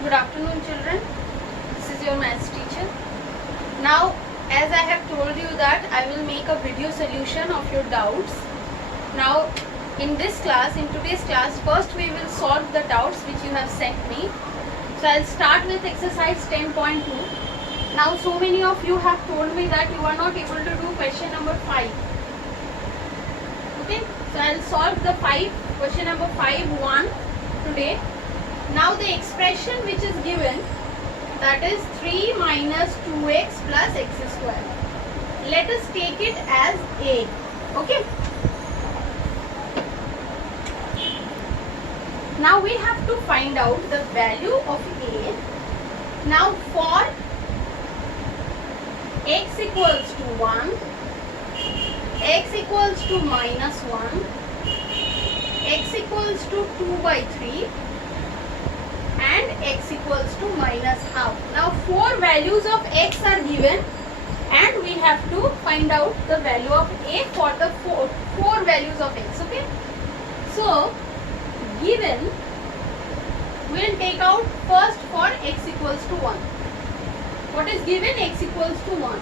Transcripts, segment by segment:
Good afternoon, children. This is your maths teacher. Now, as I have told you that I will make a video solution of your doubts. Now, in today's class, first we will solve the doubts which you have sent me. So, I'll start with exercise 10.2. Now, so many of you have told me that you are not able to do question number 5. Okay, so I'll solve the question number 5 today. Now the expression which is given, that is 3 minus 2x plus x square. Let us take it as a. Okay. Now we have to find out the value of a. Now for x equals to 1, x equals to minus 1, x equals to 2 by 3, and x equals to minus half. Now 4 values of x are given and we have to find out the value of a for the four values of x. Okay. So given, we will take out first for x equals to 1. What is given? X equals to 1.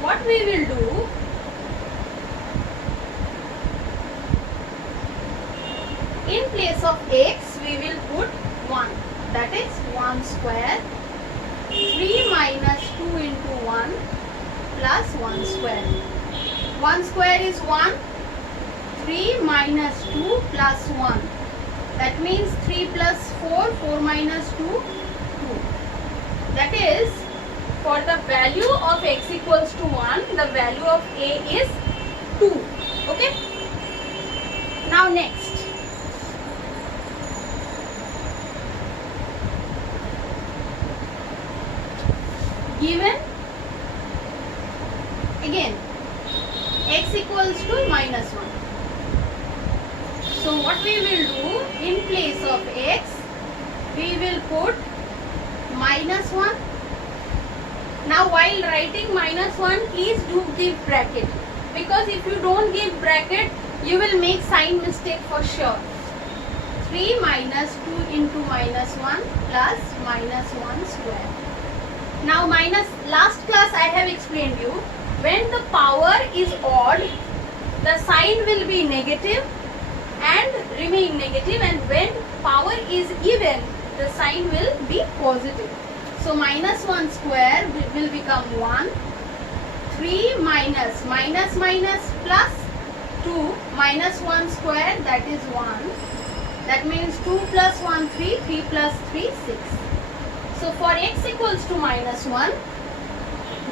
What we will do, in place of x we will put 1, that is 1 square. 3 minus 2 into 1 plus 1 square. 1 square is 1. 3 minus 2 plus 1. That means 3 plus 4, 4 minus 2, 2. That is, for the value of x equals to 1, the value of a is 2. Okay. Now next. Given, again, x equals to minus 1. So what we will do, in place of x, we will put minus 1. Now while writing minus 1, please do give bracket. Because if you don't give bracket, you will make sign mistake for sure. 3 minus 2 into minus 1 plus minus 1 square. Now last class I have explained you, when the power is odd, the sign will be negative and remain negative, and when power is even, the sign will be positive. So minus 1 square will become 1. 3 minus plus 2 minus 1 square, that is 1. That means 2 plus 1 3, 3 plus 3 6. So for x equals to minus 1,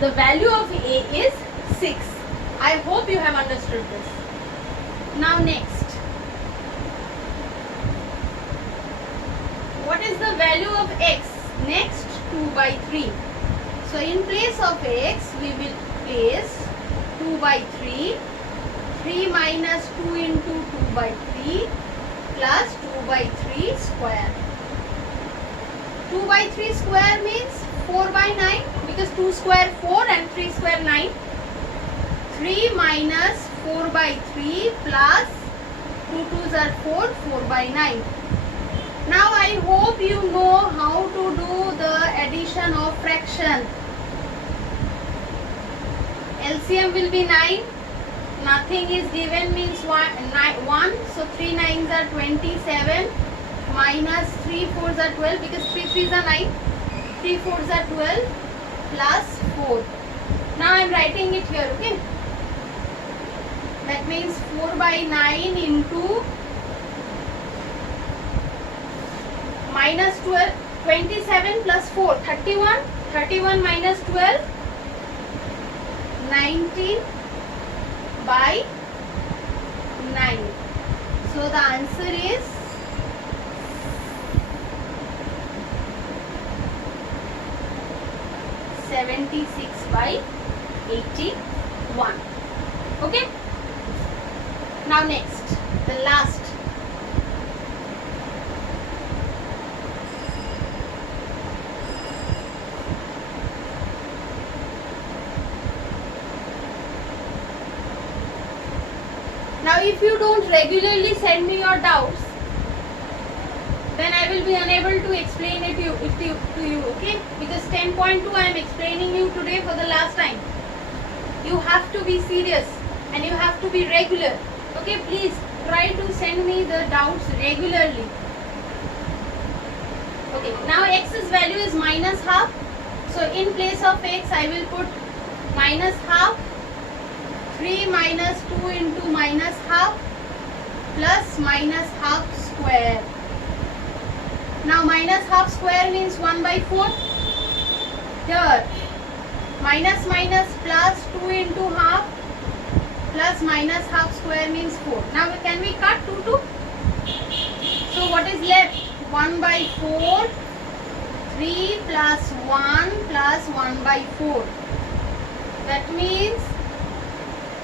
the value of a is 6. I hope you have understood this. Now next. What is the value of x? Next, 2 by 3. So in place of x, we will place 2 by 3. 3 minus 2 into 2 by 3 plus 2 by 3 square. 2 by 3 square means 4 by 9, because 2 square 4 and 3 square 9. 3 minus 4 by 3 plus 2 2s are 4, 4 by 9. Now I hope you know how to do the addition of fraction. LCM will be 9. Nothing is given means 1. So 3 9s are 27. Minus 3 4s are 12, because 3 3s are 9. 3 4s are 12 plus 4. Now I am writing it here, okay. That means 4 by 9 into minus 12, 27 plus 4, 31. 31 minus 12, 19 by 9. So the answer is 76 by 81. Okay. Now next, the last. Now if you don't regularly send me your doubts, then I will be unable to explain it to you, okay? Because 10.2 I am explaining you today for the last time. You have to be serious and you have to be regular, okay? Please try to send me the doubts regularly. Okay, now x's value is minus half. So in place of x, I will put minus half. 3 minus 2 into minus half plus minus half square. Now minus half square means 1 by 4. Here minus minus plus 2 into half plus minus half square means 4. Now can we cut 2 2? So what is left? 1 by 4. 3 plus 1 plus 1 by 4. That means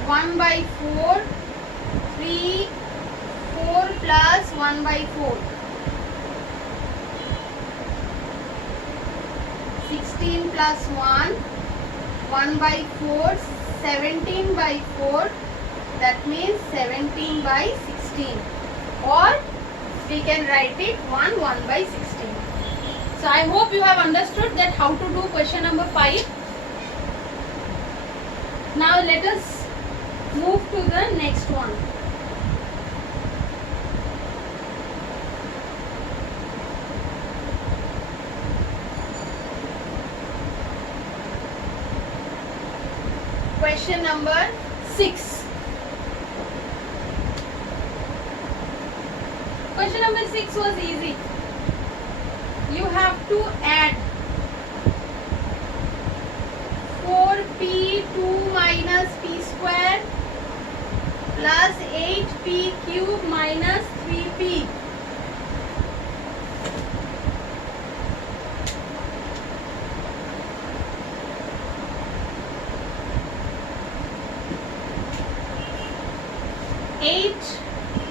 1 by 4. 3 4 plus 1 by 4. 16 plus 1, 1 by 4, 17 by 4, that means 17 by 16, or we can write it 1 by 16. So I hope you have understood that how to do question number 5. Now let us move to the next one. Question number 6. Question number 6 was easy. You have to add 4p2 minus p square plus 8p cube minus 3p.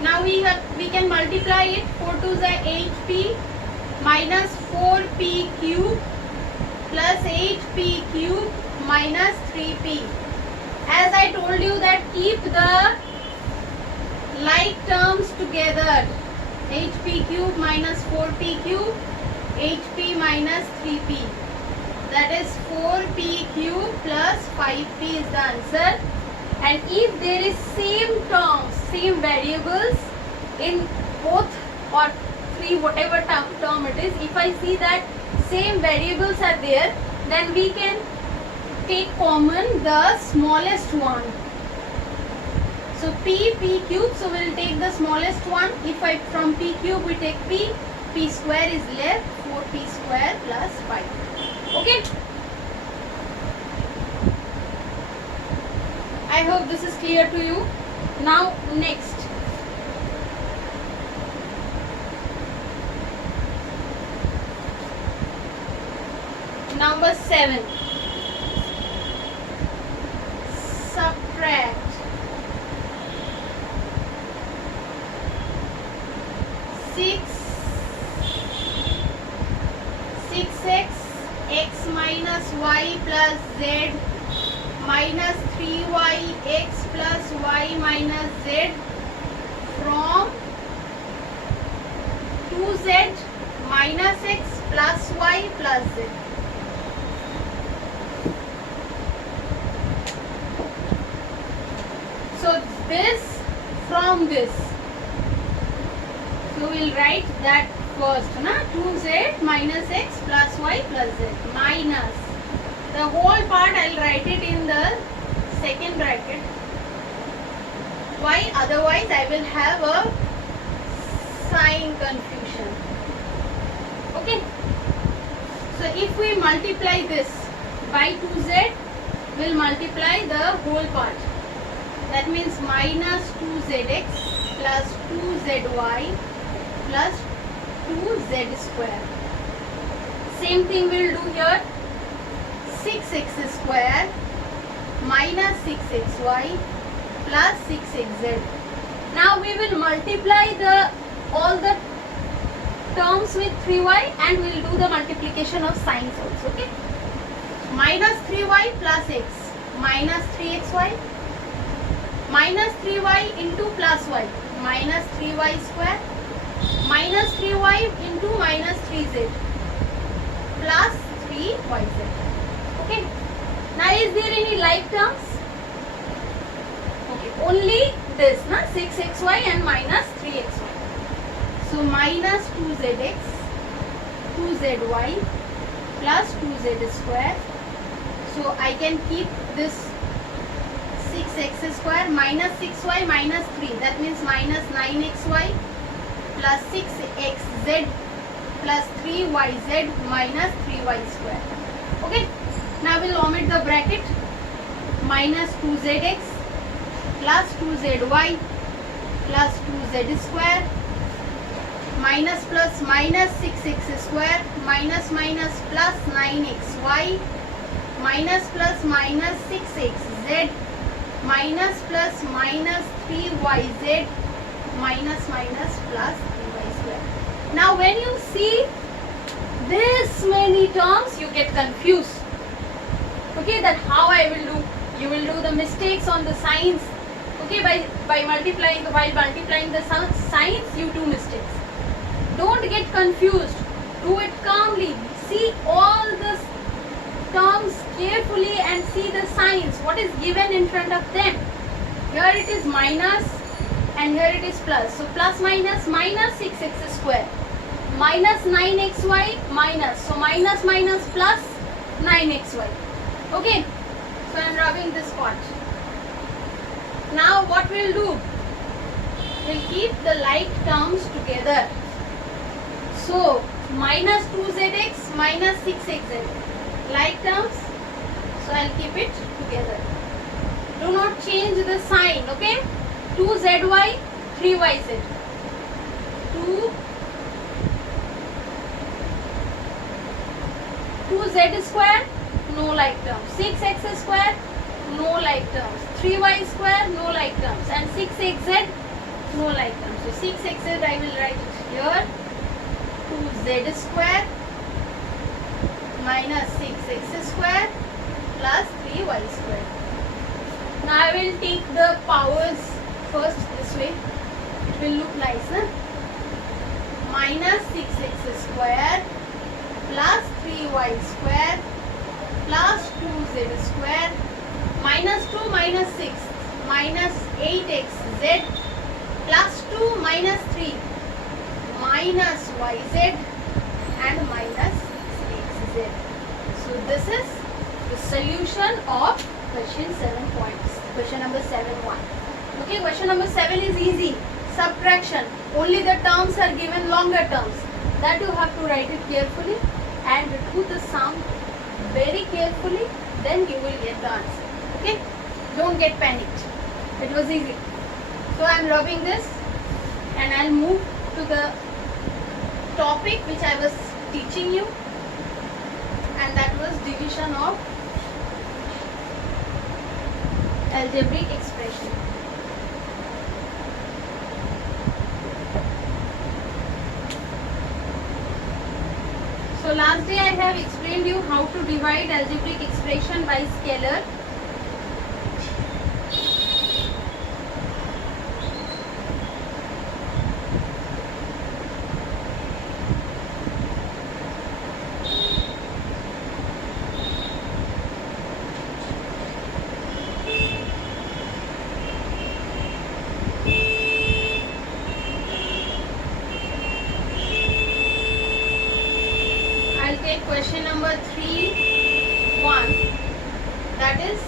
Now we can multiply it. 4 to the 8p minus 4p cube plus 8p cube minus 3p. As I told you that keep the like terms together. 8p cube minus 4p cube, 8p minus 3p. That is 4p cube plus 5p is the answer. And if there is same terms, same variables in both or three, whatever term it is, if I see that same variables are there, then we can take common the smallest one. So p cube, so we will take the smallest one. If I from p cube we take p square is left, 4p square plus 5. Okay. I hope this is clear to you. Now next. Number 7. Subtract 6x x minus y plus z minus 3y x plus y minus z from 2z minus x plus y plus z. So this from this. So we will write that first, na? 2z minus x plus y plus z minus. The whole part I will write it in the second bracket. Why? Otherwise I will have a sign confusion. Okay. So if we multiply this by 2z, we will multiply the whole part. That means minus 2zx plus 2zy plus 2z square. Same thing we will do here. 6x square minus 6xy plus 6xz. Now we will multiply all the terms with 3y and we will do the multiplication of signs also. Okay. Minus 3y plus x minus 3xy minus 3y into plus y minus 3y square minus 3y into minus 3z plus 3yz. Okay. Now is there any like terms? Okay, only this, na, 6xy and minus 3xy. So minus 2zx, 2zy plus 2z square. So I can keep this 6x square minus 6y minus 3. That means minus 9xy plus 6xz plus 3yz minus 3y square. Okay. Now we'll omit the bracket. Minus 2zx plus 2zy plus 2z square minus plus minus 6x square minus minus plus 9xy minus plus minus 6xz minus plus minus 3yz minus minus plus 3y square. Now when you see this many terms, you get confused. Okay, that how I will do. You will do the mistakes on the signs. Okay, by multiplying, while multiplying the signs, you do mistakes. Don't get confused. Do it calmly. See all the terms carefully and see the signs. What is given in front of them? Here it is minus and here it is plus. So plus minus, minus 6x square. Minus 9xy minus. So minus minus plus 9xy. Okay. So I am rubbing this part. Now what we'll do? We'll keep the like terms together. So minus 2zx minus 6xz. Like terms. So I'll keep it together. Do not change the sign. Okay. 2zy, 3yz. 2z square, no like terms. 6x square, no like terms. 3y square, no like terms. And 6xz, no like terms. So 6xz I will write it here. 2z square minus 6x square plus 3y square. Now I will take the powers first this way. It will look nice, huh? Minus 6x square plus 3y square plus 2z square minus 2 minus 6 minus 8xz plus 2 minus 3 minus yz and minus 6xz. So this is the solution of question 7 points. Question number 7.1. Okay, question number 7 is easy. Subtraction. Only the terms are given longer terms. That you have to write it carefully and do the sum very carefully. Then you will get the answer. Okay? Don't get panicked. It was easy. So I am rubbing this and I'll move to the topic which I was teaching you, and that was division of algebraic expression. So last day I have explained you how to divide algebraic expression by scalar. Question number 3.1, that is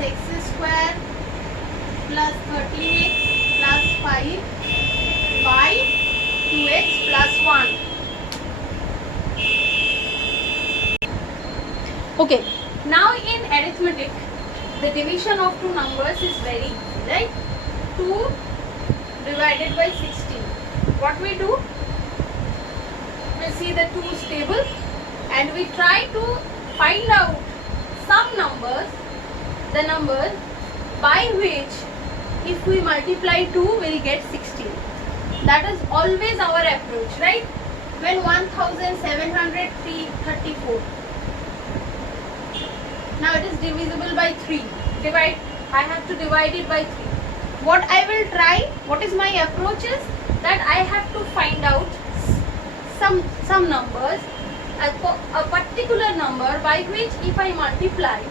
x square plus 13x plus 5 by 2x plus 1. Okay, now in arithmetic, the division of two numbers is very easy, right? 2 divided by 16. What we do? We see the 2's table and we try to find out some numbers, the numbers by which if we multiply 2, we'll get 16. That is always our approach, right? When 1734. Now it is divisible by 3. I have to divide it by 3. What I will try, what is my approach is that I have to find out some numbers, a particular number by which if I multiply,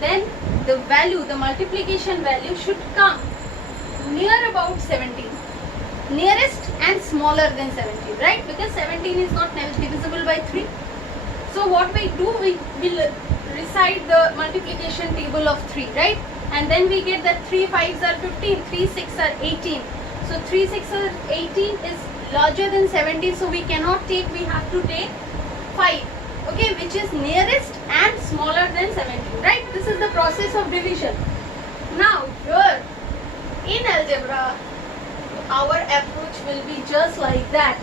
then the value, the multiplication value should come near about 17. Nearest and smaller than 17, right? Because 17 is not divisible by 3. So what we do, we will recite the multiplication table of 3, right? And then we get that 3 5s are 15, 3 6 are 18. So 3 6 are 18 is larger than 17, so we cannot take, we have to take 5, okay, which is nearest and smaller than 17, right? This is the process of division. Now here in algebra, our approach will be just like that.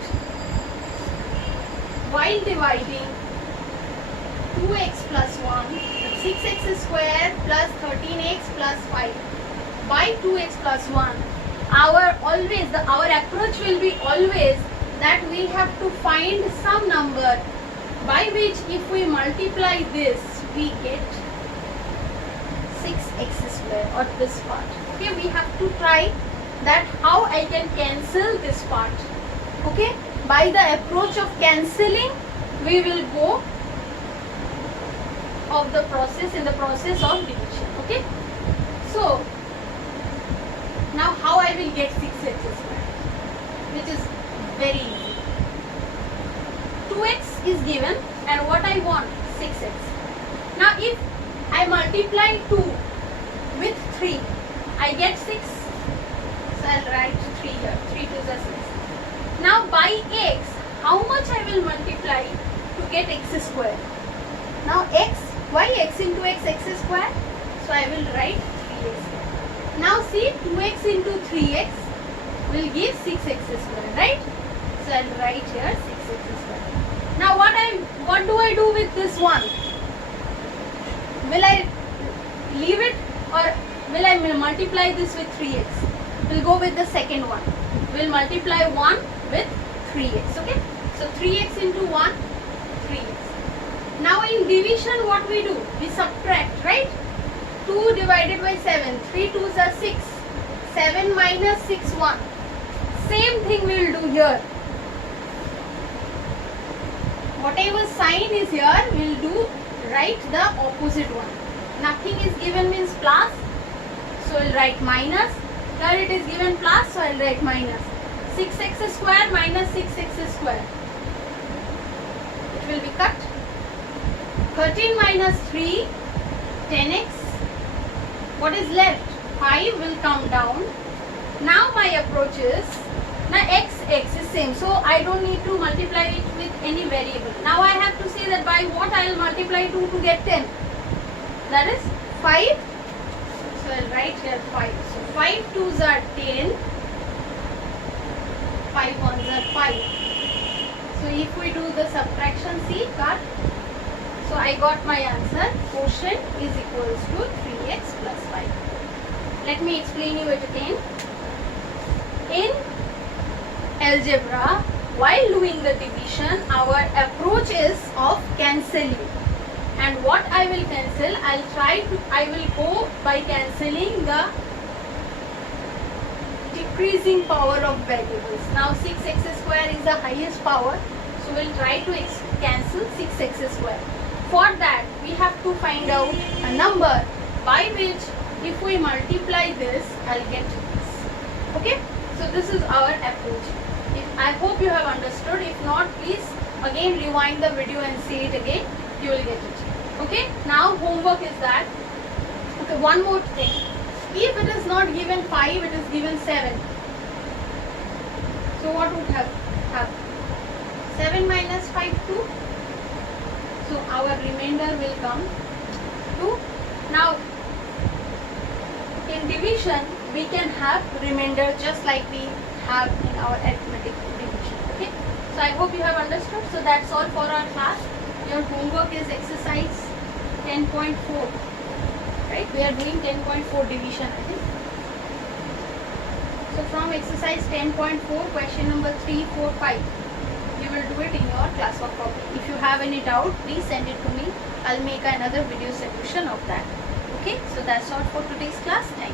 While dividing 2x plus 1, 6x square plus 13x plus 5 by 2x plus 1, our approach will be always that we have to find some number by which if we multiply this, we get 6x square, or this part. Okay, we have to try that how I can cancel this part. Okay, by the approach of cancelling, we will go of the process, in the process of division. Okay, so now how I will get 6x square, which is very easy. 2x is given and what I want, 6x. Now if I multiply 2 with 3, I get 6. So I'll write 3 here, 3 2s are 6. Now by x, how much I will multiply to get x square? Now x, why x into x, x square? So I will write 3x. Now see, 2x into 3x will give 6x square, right? So I'll write here 6x square. Now what do I do with this one? Will I leave it or will I multiply this with 3x? We'll go with the second one. We'll multiply 1 with 3x, okay? So 3x into 1, 3x. Now in division what we do? We subtract, right? 2 divided by 7, 3 2s are 6, 7 minus 6, 1. Same thing we will do here. Whatever sign is here, we will do write the opposite one. Nothing is given means plus, so we will write minus. Here it is given plus, so I will write minus. 6x square minus 6x square. It will be cut. 13 minus 3, 10x. What is left? 5 will come down. Now my approach is, now x is same, so I don't need to multiply it with any variable. Now I have to say that by what I will multiply 2 to get 10. That is 5. So I will write here 5. So 5 2s are 10. 5 1s are 5. So if we do the subtraction, see, cut. So I got my answer. Quotient is equals to 3x plus 5. Let me explain you it again. In algebra, while doing the division, our approach is of cancelling. And what I will cancel, I will go by cancelling the decreasing power of variables. Now 6x square is the highest power, so we'll try to cancel 6x square. For that, we have to find out a number by which if we multiply this, I'll get this. Okay? So this is our approach. I hope you have understood. If not, please again rewind the video and see it again. You will get it. Okay? Now homework is that. Okay, one more thing. If it is not given 5, it is given 7. So what would have happened? 7 minus 5, 2. So our remainder will come 2. Now in division, we can have remainder just like we have in our arithmetic division. Okay? So I hope you have understood. So that's all for our class. Your homework is exercise 10.4. Right? We are doing 10.4 division, I think. So from exercise 10.4, question number 3, 4, 5, you will do it in your class work copy. If you have any doubt, please send it to me. I'll make another video solution of that. Okay, so that's all for today's class. Thank you.